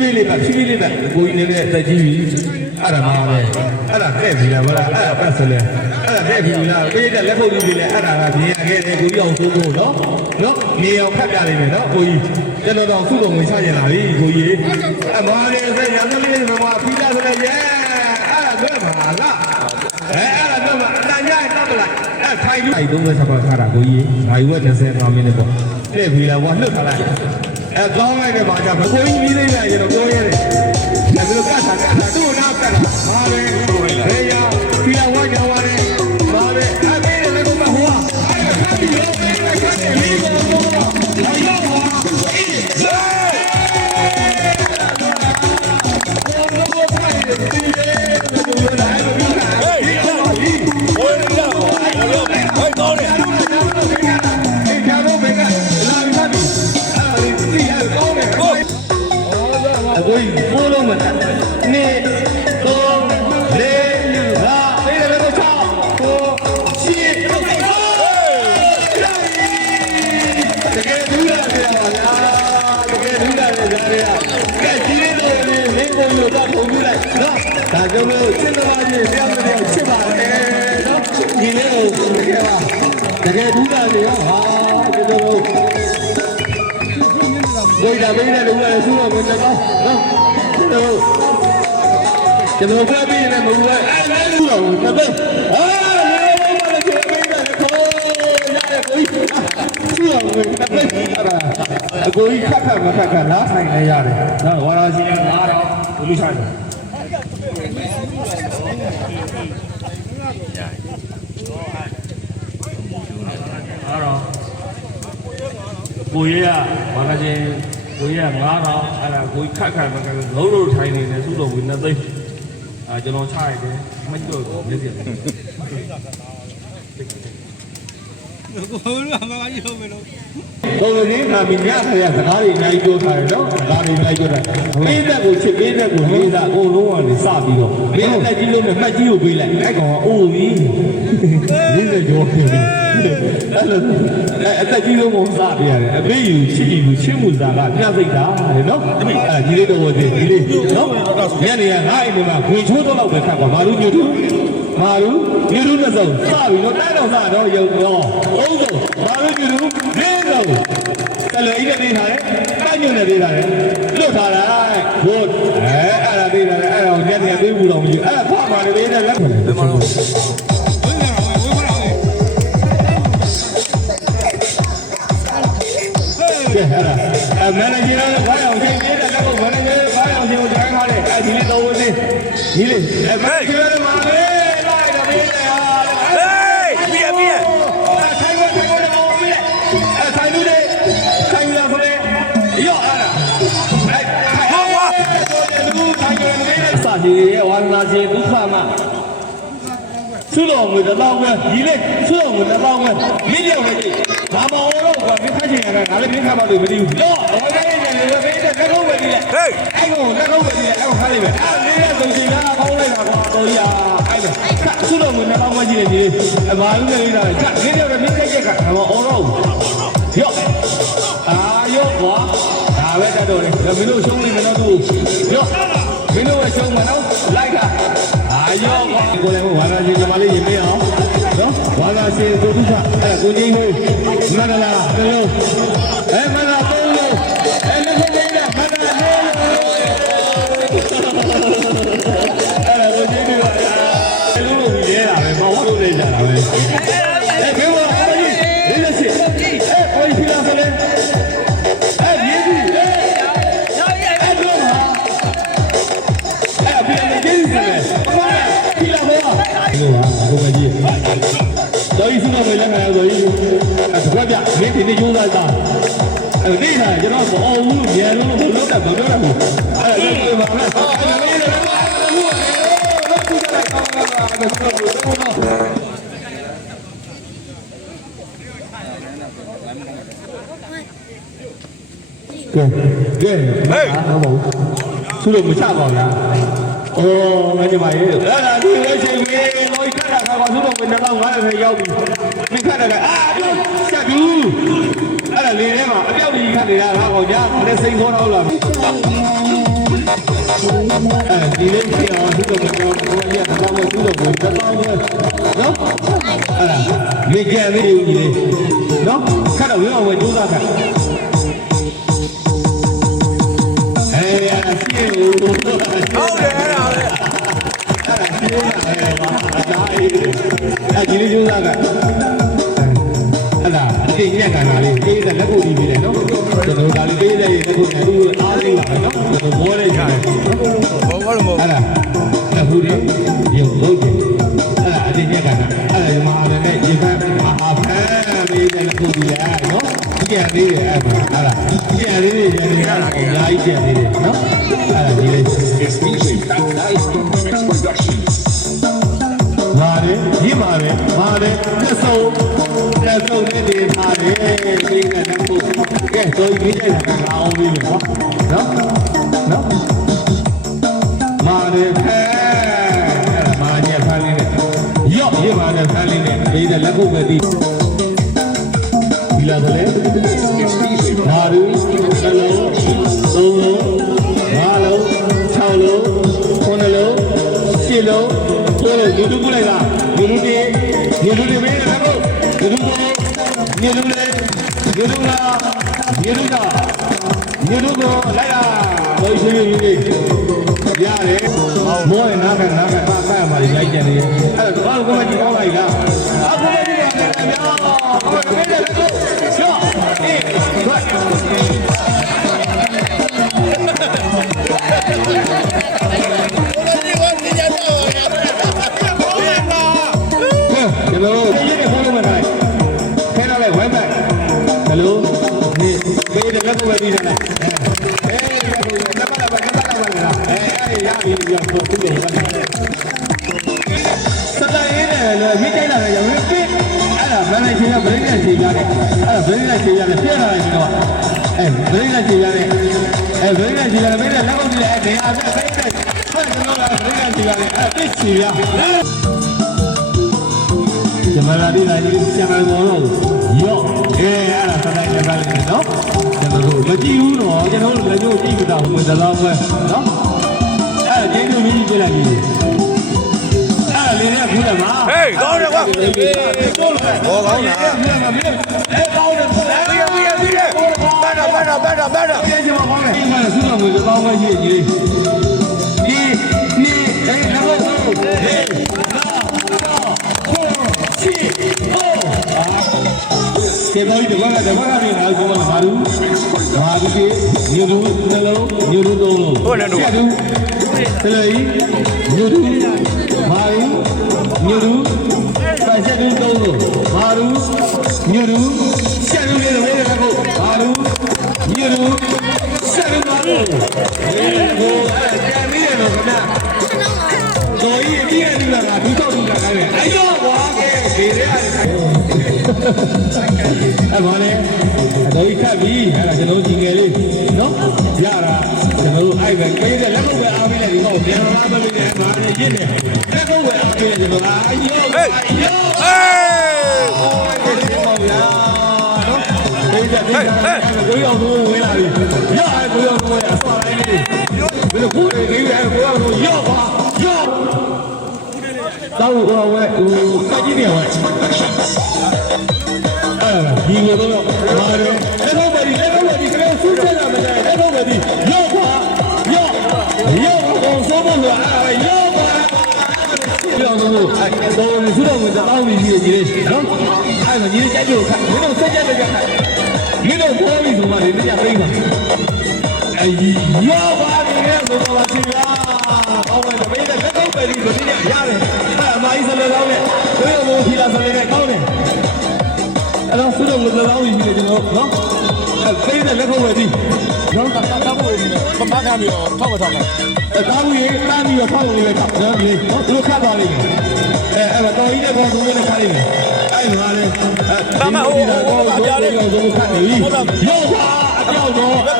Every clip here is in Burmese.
ဖြည်းလေးကဖြည်းလေးနဲ့ကိုကြီးနေတဲ့တက်ကြီးပြီအဲ့ဒါမှလည်းအဲ့ဒါတဲ့ပြီလားဗလားအဲ့ဒါပတ်စလဲအဲ့ဒါတဲ့ပြီလားပေးတဲ့လက်ခုပ်ကြီးလေးလည်းအဲ့ဒါကမြင်ရခဲ့တယ်ကိုကြီးအောင်သိုးဖို့နော်နော်မြေအောင်ဖတ်ပြနေတယ်နော်ကိုကြီးကျွန်တော်တော့သူ့တော်ဝင်ချရင်လာပြီကိုကြီးအမားလေးဆက်ရမလေးမမဖီးလာဆိုလည်းရဲအဲ့ဒါတော့မှာလားအဲအဲ့ဒါတော့မှအတန်ကြရင်တော့မလားအဲ့ထိုင်ပြီးသုံးသက်ဆက်ပါထားတာကိုကြီးငါယူဝက်25မိနစ်ပေါ့တဲ့ပြီလားဘောလှုပ်ထားလိုက် အဲကောင်းလိုက်တယ်ပါကြမကိုကြီးပြီးသေးတယ်ကျွန်တော်ပြောရတယ်ဒါကလည်းကတ်တာကတ်တာသူ့နာကတ်တာဟာလေဘေးရဖီလာဝါကြဝါလေမာလေအမေလည်းကမဟွာအဲ့ဒါကတ်ပြီးရောပဲကတ်တယ်လီဘောဘောအယောဟာအေးဇေဘောဘောဖိုင်တယ်ဒီလေ တော့ပုံပြလိုက်နော်ဒါကြောင့်မို့စစ်တော်ကြီးတယောက်တစ်ယောက်ချစ်ပါတယ်နော်ဒီလေးကိုတကယ်ပါတကယ်ဒူးရတယ်ရောဟာကျွန်တော်တို့ဘိုးဒါမင်းနဲ့ဒူးရတယ်သူ့တော့မင်းတော့နော်ကျွန်တော်ကျွန်တော်ပြပြနေမှာဘူးအဲ့ဒါလူတော်တပည့်ဟာလေဘာလဲကျေမင်းနဲ့ခေါ်ရတယ်ကိုကြီးသူ့တော်မင်းတပည့်အဲ့ဒါအကိုကြီးခက်ခက်မခက်ခက်လားဆိုင်နေရတယ်နော်ဝါရာစီက9000ဘလူဆိုင်အားတော့ ကိုရရဘာကချင်းကိုရရ9000အဲ့ဒါကိုခက်ခက်မခက်လုံးလုံးထိုင်နေတယ်သူ့တော်ဝင်နေသိအာကျွန်တော်ချရတယ်မကြောက်ဘူးလက်ပြကိုလိုအမကကြီးဟုတ်မယ်လို့ ကိုယ်ကင်းခါပြီးညခရစကားတွေအများကြီးပြောထားတယ်နော်စကားတွေအများကြီးပြောထားပေးသက်ကိုချစ်ပေးသက်ကိုလေးစားအကုန်လုံးကနေစပြီးတော့ပေးသက်ကြီးလုံးနဲ့မှတ်ကြီးကိုပေးလိုက်အဲ့ကောင်ကအိုးပြီလေးသက်ကြောအဲ့လိုအသက်ကြီးလုံးကိုစပြရတယ်အမေယူချစ်ယူချစ်မှုစားကပြစိတ်တာတဲ့နော်အဲ့ဒီလေးတော့ဝယ်ဒီလေးနော်ညနေကငါ့အိမ်မှာခွေချိုးတော့လောက်ပဲခတ်ပါဘာလို့ညူတူဘာလို့ညူတူနဲ့ဆုံးစပြီးတော့တိုင်းတော့စတော့ရုံတော့သုံးဆုံးဘာလို့ညူတူလေးဆုံး တလွေကြီးနဲ့ပေးထားတယ်တိုက်ညွန့်နဲ့ပေးထားတယ်လွတ်ထားလိုက်ဘို့အဲအဲ့ဒါပေးထားတယ်အဲ့ဒါကိုညနေပေးဘူးတော့မကြည့်အဲ့ဒါဖားပါလေပေးတယ်လက်ခံတယ်ဘယ်မှာတော့ဝင်းလာဝင်းဝင်းမလာဘူးကဲအဲ့ဒါအမန်နေဂျာကဘာအောင်ချင်းပေးတယ်လက်ကိုမန်နေဂျာဘာအောင်ချင်းကိုတိုင်းထားတယ်အဲ့ဒီလေးတော့ဝင်းဒီလေးအမန်နေဂျာ တယ်စာကြီးရဲ့ဝါနာရှင်ဒုက္ခမှာသူ့တော်ငွေတစ်ပေါင်းပဲဒီလေသူ့တော်ငွေတစ်ပေါင်းပဲမင်းကြောက်လေဘာမအောင်တော့ကွာမင်းခတ်ချင်ရတယ်ငါလည်းမင်းခတ်ပါလို့မသိဘူးတော့ဟောတိုင်းနေတယ်ပဲတဲ့လက်ကုန်းပဲဒီလေဟေးအဲ့ကောင်လက်ကုန်းပဲဒီလေအဲ့ကောင်ခါလိမ့်မယ်အဲ့လေးရဲ့သုံးချင်ကကောင်းလိုက်တာကွာတော်ကြီးอ่ะအဲ့ဒါသူ့တော်ငွေတစ်ပေါင်းပဲကြည့်နေဒီအမားလူလေးလာကြမင်းကြောက်တယ်မင်းကြိုက်ကြက်ကဘာမအောင်တော့ရော့အာရော့ကွာဒါပဲတတ်တော့လေမင်းတို့ရှုံးနေမယ်တော့သူရော့ မင်းတို့ပဲရှုံးမှာနော်လိုက်တာအာရော့ကွာကိုလည်းဝါလာရှင်ကမလေးရင်မေးအောင်နော်ဝါလာရှင်ကိုဒုက္ခအဲ့ကိုကြီးဟိုမန္တလာတလုံးအဲမန္တလာသုံးလုံး ပြမင်းဒီနေ့ကျိုးသားသားအဲ့ဒီဟာကျွန်တော်ဘောအောင်လို့မြန်လို့ဘုလို့တော့ပြောတာဘူးအဲ့ဒါလည်းပါမယ်အဲ့ဒါလေးလည်းပါဘူးတော့သူကလည်းကောင်းလာတာဆိုတော့ကဲကဲဟေးဟုတ်ပါဘူးသူတို့မချပါဘူးလားအော်မကြပါရဲ့အဲ့ဒါဒီဝဲချိန်ဝေးလို့ခက်တာကသူတို့ကတော့9000ပဲရောက်ပြီမခက်တယ်အာချက် ဘူးအဲ့ဒါလေထဲမှာအပြောက်ကြီးခတ်နေတာဟာကောင်ညာလည်းစိန်ခေါ်တော့လားအဲဒီလေးပြအောင်သူ့ကိုပြောဘုရားကဘာမှသူ့ကိုပြောတော့နော်အဲ့ဒါမိကြလေးဦးကြီးလေးနော်ခါတော့ဝေးအောင်ဝေးကြိုးစားခါအေးအဲ့ဒါစီဦးဟုတ်တယ်အဲ့ဒါပဲအဲဒီလေးကြိုးစားကအဲ့ဒါအချိန် ညက်ကနာလေးပေးတဲ့လက်ကိုဒီပြီးတယ်နော်ကျွန်တော်ဒါလေးပေးတဲ့လက်ကိုနဲ့သူအားလေးပါနော်ကျွန်တော်ဘောလေးရတယ်ဘောဘောလုံးဘောအဲ့ဒါအခုဒီရုပ်ဟုတ်တယ်အဲ့ဒါအချိန်ညက်ကနာအဲ့ဒါဒီမှာလည်းနဲ့ရေဖမ်းအာဖမ်းပေးတဲ့လက်ကိုဒီရနော်ကြံသေးတယ်အဲ့ဒါအဲ့ဒါကြံသေးတယ်ကြံသေးတယ်အများကြီးကြံသေးတယ် ကဲဆိုပြီးကြည့်တာကအောင်ပြီနော်နော်နော်ပါတယ်ဖဲအဲ့ဒါမာညက်ဖမ်းလေးနဲ့ရော့ရပါတယ်ဖမ်းလေးနဲ့ဒီတဲ့လက်ကုပ်ပဲဒီဒီလာတယ် It's music ဓာရူသလုံးသုံးလုံးငါးလုံး၆လုံးခုနှစ်လုံးရှစ်လုံးကိုယ်လုံးဒီလိုပို့လိုက်တာဒီလိုတေးဒီလိုတေးမင်းကတော့ဒီလိုတော့ဒီလိုလေဒီလိုလားဒီ လိုတော့ဒီလိုတော့လိုက်တာဘယ်ရှိနေလဲရတယ်မောရနာကနာကပါပါမှာရိုက်ကြတယ်အဲ့တော့ဘာလို့ကိုမကြည့်အောင်လိုက်လားအခုမကြည့်ပါနဲ့ဗျာဟိုကလည်းတော့ရှော့အေးဘတ်ကျွ က်ကိုပဲပြီးတယ်လားအဲလက်ကိုလက်ပါလာပါလက်ပါလာပါလားအဲအဲ့ရပြီပြန်တော့သူ့ရဲ့ဘက်စတိုင်ရင်းနဲ့လည်းမိတိုက်လာတယ်ရောပြအဲ့ဒါဘယ်နဲ့ချိန်ရဗရိတ်နဲ့ချိန်ရတယ်အဲ့ဒါဗရိတ်နဲ့ချိန်ရတယ်ပြက်လာတယ်ကျွန်တော်အဲဗရိတ်နဲ့ချိန်ရတယ်အဲဗရိတ်နဲ့ချိန်ရတယ်မင်းလက်ကိုပြီးတယ်အဲနေရာပြဗရိတ်နဲ့ဟုတ်ကျွန်တော်ကဗရိတ်နဲ့ချိန်ရတယ်အဲပြစ်ချီရကျမလာဒီလာကြီးကျမတော်တော့ရော့အဲအဲ့ဒါစတိုင်းလည်းပါလိမ့်မယ်နော်ကျွန်တော်တို့ မကြည့်ဘူးတော့ကျွန်တော်တို့လည်းကြည့်ကြည့်တာဟိုမှာသလောက်ပဲနော်အဲ့ကျင်းသူကြီးပြလိုက်ပြီအဲ့လေးနဲ့ခူးတယ်မှာဟေးကောင်းတယ်ကွာဘောကောင်းတာအဲကောင်းတယ်ပြီးရပြီးရပြီးရဘတ်တော့ဘတ်တော့ဘတ်တော့ဘတ်တော့ပြန်ကြပါကောင်းတယ်ဒီမှာဆူတော်မျိုးကောင်းမှရှိကြီးဒီဒီအဲနောက်တော့ဟေးနာချီဟို ကေဘောဒီဘာကတဘာကပြီးနောက်ဆုံးမှာဘူးမာဘူးကေညူလူနှလုံးညူလူသုံးလုံးဆက်သူဆလေညူလူမာဘူးညူလူပတ်ဆက်သူသုံးလုံးမာဘူးညူလူဆက်သူလေးဝဲတဲ့ကောမာဘူးညူလူဆက်သူမာဘူးဒီကိုအဲ့တန်ပြီးရတော့ခဏတော်ကြီးပြည့်ရည်လာတာဒုတော့ဒုတာခိုင်းတယ်အယောကွာကဲဒီရဲ အဲ့ဘာလဲအတော်ကြီးခတ်ပြီအဲ့ဒါကျွန်တော်ကြီးငယ်လေးနော်ရတာကျွန်တော်တို့အဲ့ပဲပေးတဲ့လက်ကုပ်ပဲအားပေးလိုက်ဒီတော့ပြန်လာမပေးနဲ့ငါလည်းရင့်တယ်လက်ကုပ်ပဲအားပေးတယ်ကျွန်တော်ကအယောအယောဟေးဒီမောင်ရနော်ပေးတဲ့ပေးတဲ့ကိုရောက်တော့ဝင်လာပြီရအဲ့ကိုရောက်တော့အဆောလိုက်နေဘယ်လိုကိုယ်ကြီးအဲ့ကိုရောက်တော့ရောက်ပါ ရောက်တော့ဟိုဝဲဟိုစက်ကြီးနေဝဲအဲ့ဒီလိုတော့မာရလက်တော့ပဲဒီလက်တော့ပဲဒီကလေးဆူးချက်လာမယ်လက်တော့ပဲဒီရောက်ပါရောက်ရောက်အောင်ဆိုဖို့ဆိုအဲ့ရောက်ပါပြောင်းလို့အဲ့တော့ဒီစုတော်ဝင်တောင်းပြီးကြီးကြီးနော်အဲ့တော့ကြီးကြိုက်လို့ခတ်မင်းတို့စက်ကြက်ကြက်ခတ်မင်းတို့ပေါ်ပြီးဆိုမှဒီနေ့ပြိပါအေးရောက်ပါပြီလေဆိုတော့ပါစီလားဟောမယ်တပည့်တဲ့လက်တော့ပဲဒီမင်းရရတယ် အဲ့အမကြီးစလဲကောင်းတယ်ဘယ်လိုဖြီလာစလဲကောင်းတယ်အဲ့တော့စုတော်ဝင်တောင်းပြီးကြီးကျွန်တော်နော်အဲ့သိတဲ့လက်ခုပ်ပဲဒီနော်တာတာဖို့မမခံပြီးတော့ထောက်မထောက်အဲတားဘူးရေးတားပြီးတော့ထောက်လို့လည်းတော့နော်ဒီနော်သူတို့ခတ်သွားလိမ့်မယ်အဲအဲ့တော့တော်ကြီးတဲ့ကောင်သူတွေနဲ့ခတ်လိမ့်မယ် အဲ့မှာလေအဲကြားလေးကောင်သူခတ်နေပြီရောက်ပါအပြောက်တော့ဒီ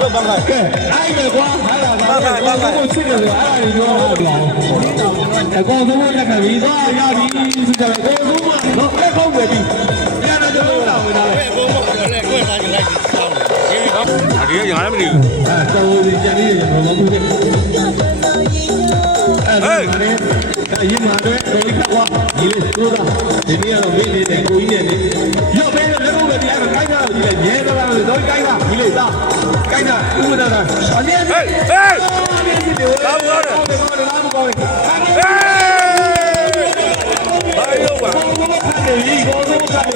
လိုဘတ်ခိုင်းကဲအဲ့မယ်ကွာဟာလာပါဘာဘာကိုချစ်တယ်ဆိုအဲ့ဒါကိုပြောတော့အကောင်ဆုံးလက်ခံပြီးသွားရပြီဆိုကြတယ်ကိုဆုံးမနော်လက်ခုပ်ပဲပြီးပြန်တော့ကျွန်တော်လာဝင်လာတယ်ဘုံဘုံလည်းကိုယ်လာကြလိုက်တောင်းတယ်ဒီကညာလည်းမနေဘူးအဲတော်စီကြံလေးကျွန်တော်မဟုတ်ဘူးအဲဟေးအရင်မှာတော့ဒီကွာဒီလေးသိုးတာဒီနေ့ကတော့မင်းနေတဲ့ကိုကြီးနဲ့လေရော့ပဲလည်းလည်းပဲဒီအဲ့ကိုင်းတာဒီလေရဲသလားလို့တော့ ကိုင်းတာဒီလေသားကိုင်းတာဥပဒေတာအမြဲဟေးဟေးလာဘူးလာဘူးလာဘူးကောင်းတယ်ဟေးဘာလို့ပါဘောဘောခါနေပြီဘောဘောခါ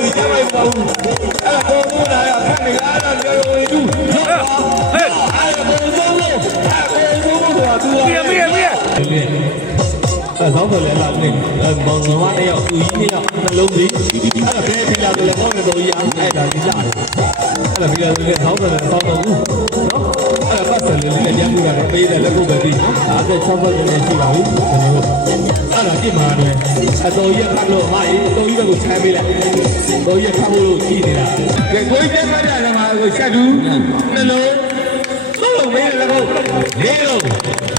နေပြီကျမပါဘူးအဲ့ဒါဘောဘောလာရခါနေလားအဲ့ဒါပြောလို့ဝင်သူရော့ပါအဲ့ဒါဘောဘောလို့အဲ့ဘောဘောဆိုတာသူကမင်းမင်းမင်းအဲဆောင်းတယ်လည်းလာနေအဲဘောင်တော်မတယောက်သူကြီးနှစ်ယောက်နှလုံးကြီးအဲ့ဒါဘယ်ဒီလာတယ်လဲကောင်းတယ်တော်ကြီးအားအဲ့ဒါကြီးလာတယ်အဲ့ဒါဒီလာတယ်ဆောင်းတယ်ဆောင်းတော့ဘူးနော်အဲ့ဒါပတ်စံလေးလည်းကြမ်းမှုတာပေးတယ်လက်ကုပ်ပဲပြီးအဲ့ဒါ60ကျနေရှိပါဘူးကျွန်တော်တို့အဲ့ဒါကြည့်မှာတယ်အတော်ကြီးကတ်လို့ဟာရေးတော်ကြီးကကိုချမ်းပေးလိုက်တော်ကြီးကခတ်ဖို့လို့ကြည့်နေတာကဲကိုကြီးကျမ်းပါတယ်မှာကိုချက်တူနှလုံးသုံးလုံးပေးတယ်လက်ကုပ်လေးလုံးငါလုံး၆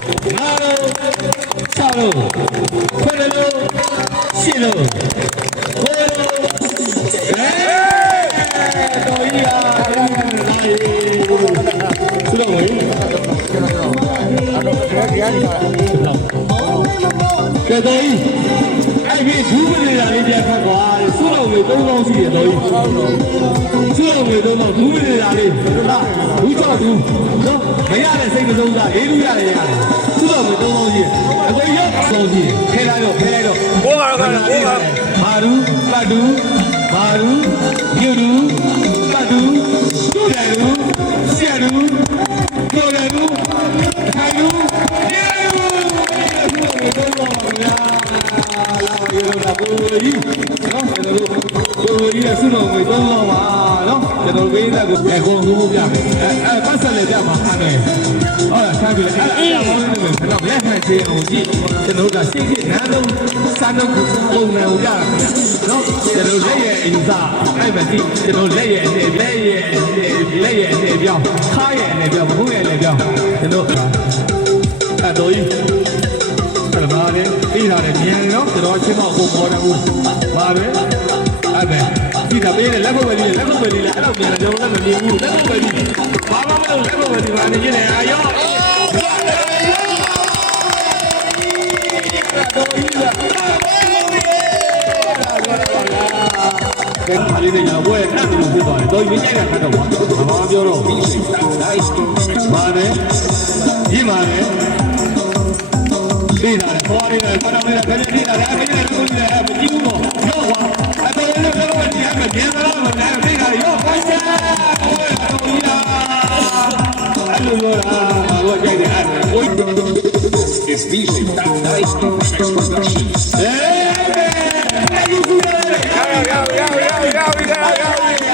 လုံးခုနှစ်လုံးရှစ်လုံးကိုယ်လုံးအဲတော်ကြီးအားလာရေးသူတော့ဝင်ကဲတော်ကြီးအဲ့ဒီဘူးမနေ သူ့တော်ကိုသုံးလုံးရှိတယ်တော်ကြီးသူ့တော်ကိုသုံးလုံးဘူးမနေတာလေးဟာဘူးချောက်ဘူးနော်မရတဲ့စိတ်ကဆုံးစားလေးလူရတယ်ရတယ်သူ့တော်ကိုသုံးလုံးရှိတယ်အကိုရောက်ဆုံးရှိတယ်ခဲလိုက်တော့ခဲလိုက်တော့ဘောကတော့ကတော့ဘောကမာရူပတ်တူမာရူမြူရူပတ်တူကျူရူရှ မှတ်ချင်းအောင်ကြည့်ကျွန်တော်တို့ကရှင်းရှင်းနားလုံးစမ်းတော့ပုံမှန်ကိုပြတာနော်ကျွန်တော်လက်ရဲ့အယူဆအဲ့မဲ့ဒီကျွန်တော်လက်ရဲ့အနေလက်ရဲ့လက်ရဲ့အနေပြောင်းခါရဲ့အနေပြောင်းမဟုတ်ရဲ့အနေပြောင်းကျွန်တော်အဲ့တော့ကြီးအဲ့ဒါလည်းပြီးတာလည်းမြန်နော်ကျွန်တော်ချင်းမအကုန်ပေါ်တယ်ဘူးပါပဲအဲ့ပဲဒီကပေးတယ်လက်ဖို့ပဲလေးလက်ဖို့ပဲလေးအဲ့တော့မြန်တယ်ကျွန်တော်လည်းမမြင်ဘူးလက်ဖို့ပဲလေးဘာမှမလုပ်လက်ဖို့ပဲဒီမှာနေနေအာရော ကဲခါလေးနဲ့ညာဘွဲနဲ့တူဖြစ်သွားတယ်တော့ရင်းကြိုက်တာခတ်တော့ဘာမှမပြောတော့ဘူး Nice compliment. မာတယ်ကြီးမာတယ်ပြီးတာလေခေါ်ရတယ်ခေါ်တော့လည်းဘယ်နဲ့ပြီးတာလဲအမေလည်းကိုကြီးလည်းမကြည့်ဘူးတော့ရော့သွားအဲ့တော့လည်းကတော့ဒီအမေကျင်းလာမှလည်းပြီးတာရော့ခိုင်းချာဟိုတော့ကြီးလားအဲ့လိုပြောတာဟိုကြိုက်တယ်အဲ့ဟို It's DJ That Nice Mix Production. အေးအဲ့ဒီကူရတယ်ရောက်ရောက်ရောက်ရောက်ရောက်ရောက်ရောက်ရတယ်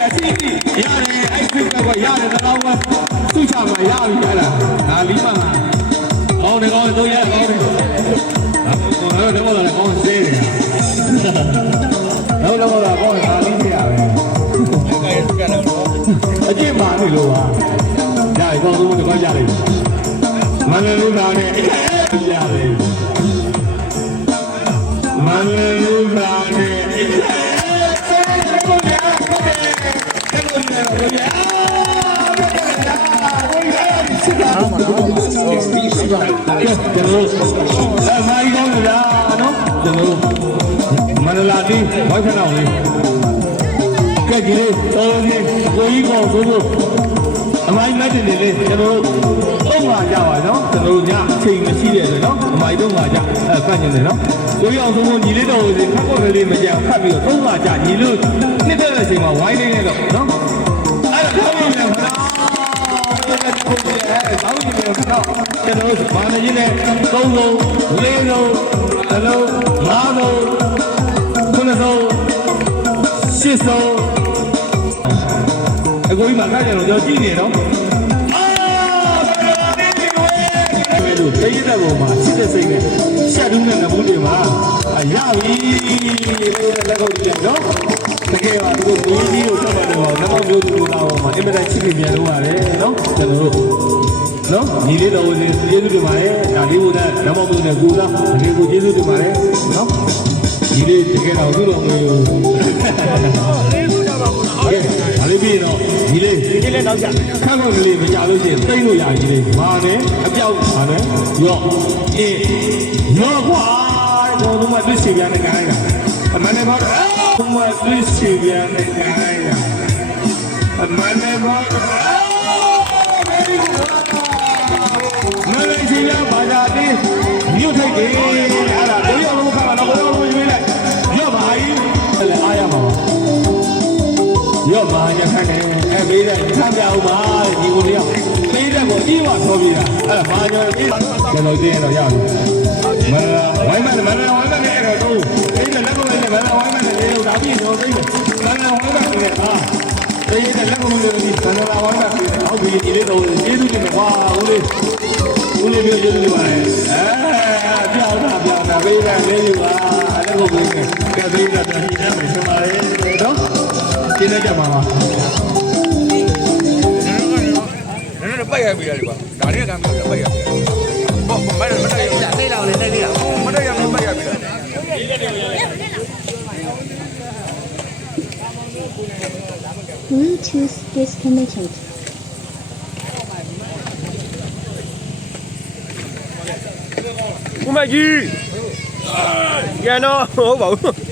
အဲ့ဒီကတော့ရတယ်တော့မှသူ့ချမှာရပြီအဲ့ဒါဒါလီးမှမှာကောင်းတယ်ကောင်းတယ်တော့ရကောင်းတယ်တော့တော့တော့ကောင်းစေးတယ်တော့တော့တော့ကောင်းတယ်ဒါလီးပြရပဲအကျင့်ပါနေလို့ပါညရီကောင်းဆုံးတော့ကြလိမ့်မန္တလေးသားနဲ့ရတယ်မန္တလေး ကဲကျွန်တော်တို့အဲမိုင်းကောင်းကြနော်ကျွန်တော်တို့မန္တလာတီးဝိုင်းခဏလေးကဲကြီးလေးတော်ကြီးကိုကြီးကောဆိုလို့အမိုင်းမတ်တင်နေလေးကျွန်တော်တို့သုံးပါကြပါနော်ကျွန်တော်တို့ညအချိန်မရှိတဲ့လေနော်အမိုင်းသုံးပါကြအဲကန့်နေတယ်နော်ကိုကြီးအောင်သုံးဖို့ညီလေးတော်ကိုခက်ဖို့လေးမကြဖတ်ပြီးတော့သုံးပါကြညီလို့နှစ်သက်တဲ့အချိန်မှာဝိုင်းနေနေတော့နော် တော့ကျွန်တော်တို့မာနေကြီးနဲ့သုံးဆုံးလေးဆုံးအလုံးငါးဆုံးခုနှစ်ဆုံးရှစ်ဆုံးအကိုကြီးမှာခါကြတော့ကျွန်တော်ကြည့်နေတော့အာဘယ်လိုတိတ်တဲ့ပုံမှာရှစ်တဲ့စိတ်နဲ့ရှက်တူးနဲ့နဘူးတွေမှာအရပြီလက်ကုပ်ကြည့်နော်တကယ်ပါဒီကိုကြီးကြီးကိုဆက်ပါတယ်ပေါ့နောက်မျိုးသူတို့ကတော့အင်မတန်ချစ်ပြီးမြန်လို့ရတယ်နော်ကျွန်တော်တို့ နော်ညီလေးတော်ဦးစီကျေးဇူးတင်ပါတယ်ဒါလေးကိုလည်းနောက်မျိုးနဲ့ကူသားဒီကိုကျေးဇူးတင်ပါတယ်နော်ညီလေးတကယ်တော့သူ့တော်မျိုးလေးခုတော့ကဲဒါလေးပြီးတော့ဒီလေးဒီလေးတော့ကြာခန့်ခွက်ကလေးမကြလို့ရှိရင်သိမ့်လို့ရကြီးလေးမာနဲ့အပြောက်ပါနဲ့ရော့အေးရော့ကွာဘောလုံးမပစ္စည်းပြန်နေကြတာအမှန်နဲ့ပါတော့ဘုံမပစ္စည်းပြန်နေကြတာအမှန်နဲ့ပါ မြို့ထိတ်ကြီးအဲ့ဒါတို့ရောက်လို့ခါမှာတော့ဘယ်လိုလုပ်ရလဲရော့ပါကြီးအားရမှာပါရော့မာရခိုင်နေအဲပေးတဲ့ခံပြအောင်ပါဒီကိုတယောက်ပေးတဲ့ကိုကြီးဝဆောပြီးတာအဲ့မာညောပြီးကျွန်တော်သိရင်တော့ရပြီမလာဝိုင်းမမလာဝိုင်းမနဲ့တော့တော့ပေးတဲ့လက်ကိုလည်းမလာဝိုင်းမနဲ့လေလို့ဒါပြီးတော့သိတယ်မလာဝိုင်းမနဲ့အာပေးတဲ့လက်ကိုလည်းဒီမလာဝိုင်းမနဲ့ဟုတ်ပြီဒီလေးတော့ကျေးဇူးတင်ပါဦးလေး ဦးလေးပြောကျေးဇူးတင်ပါတယ်အဲပြောင်းတာပြောင်းတာပေးတဲ့လေးယူပါလက်ကိုပေးတယ်ကဲပေးတဲ့ပြန်ပြန်မယ်ဆက်ပါလေနော်ရှင်းနေကြပါပါနည်းနည်းပတ်ရပြီလေကွာဒါလေးကံပြီးပတ်ရပြီဘောမရမရရနေလာလေနေလာမရရမပတ်ရပြီ Bluetooth disconnected. ဦးမကြီးရန်တော့ဟုတ်ပါဘူး